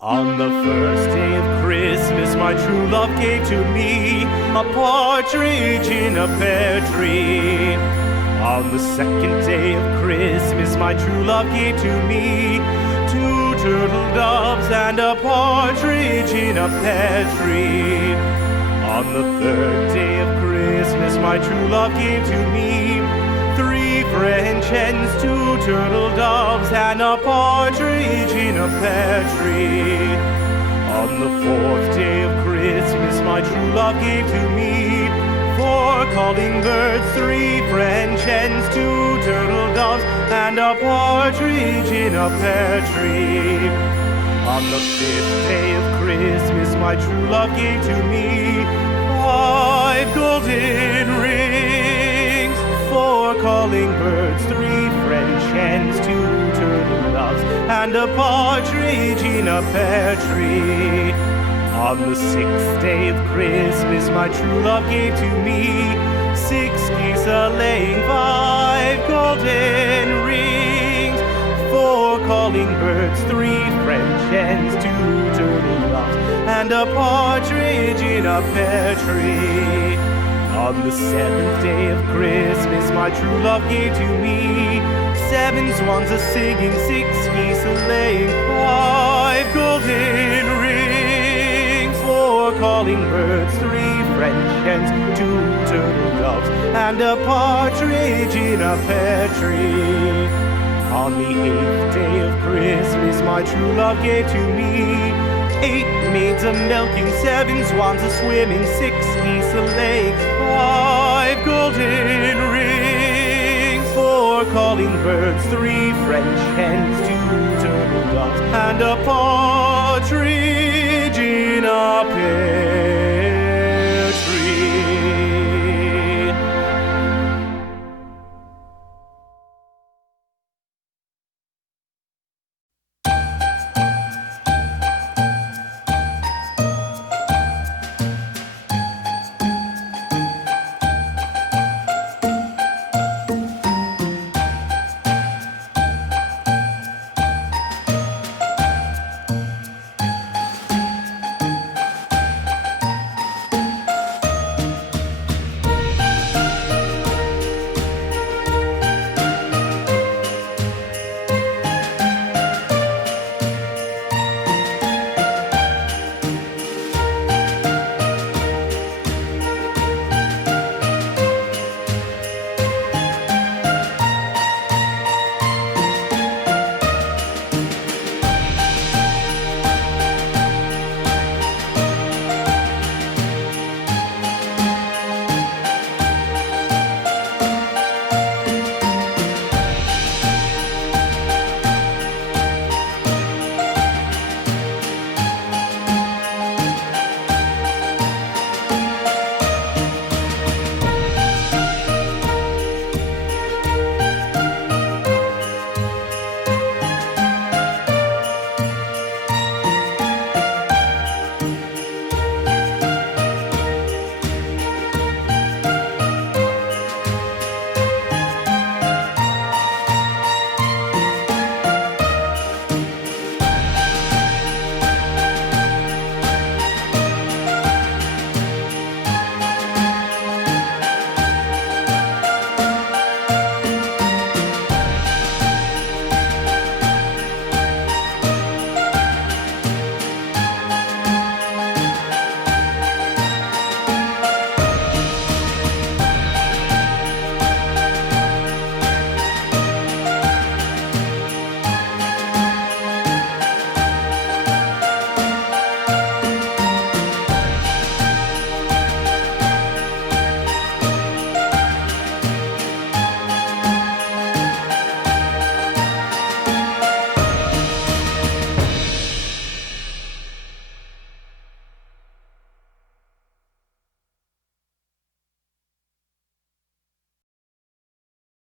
On the first day of Christmas, my true love gave to me a partridge in a pear tree. On the second day of Christmas, my true love gave to me two turtle doves and a partridge in a pear tree. On the third day of Christmas, my true love gave to me three French hens, two turtle doves, and a partridge in a pear tree. On the fourth day of Christmas, my true love gave to me four calling birds, three French hens, two turtle doves, and a partridge in a pear tree. On the fifth day of Christmas, my true love gave to me five golden rings, four calling birds, three French hens, two turtle doves, and a partridge in a pear tree. On the sixth day of Christmas, my true love gave to me six geese a-laying, five golden rings, four calling birds, three French hens, two turtle doves, and a partridge in a pear tree. On the seventh day of Christmas, my true love gave to me seven swans a-singing, six geese a-laying, five golden rings, four calling birds, three French hens, two turtle doves, and a partridge in a pear tree. On the eighth day of Christmas, my true love gave to me eight maids a-milking, seven swans a-swimming, six geese a-laying, five golden rings, four calling birds, three French hens, two turtle doves, and a partridge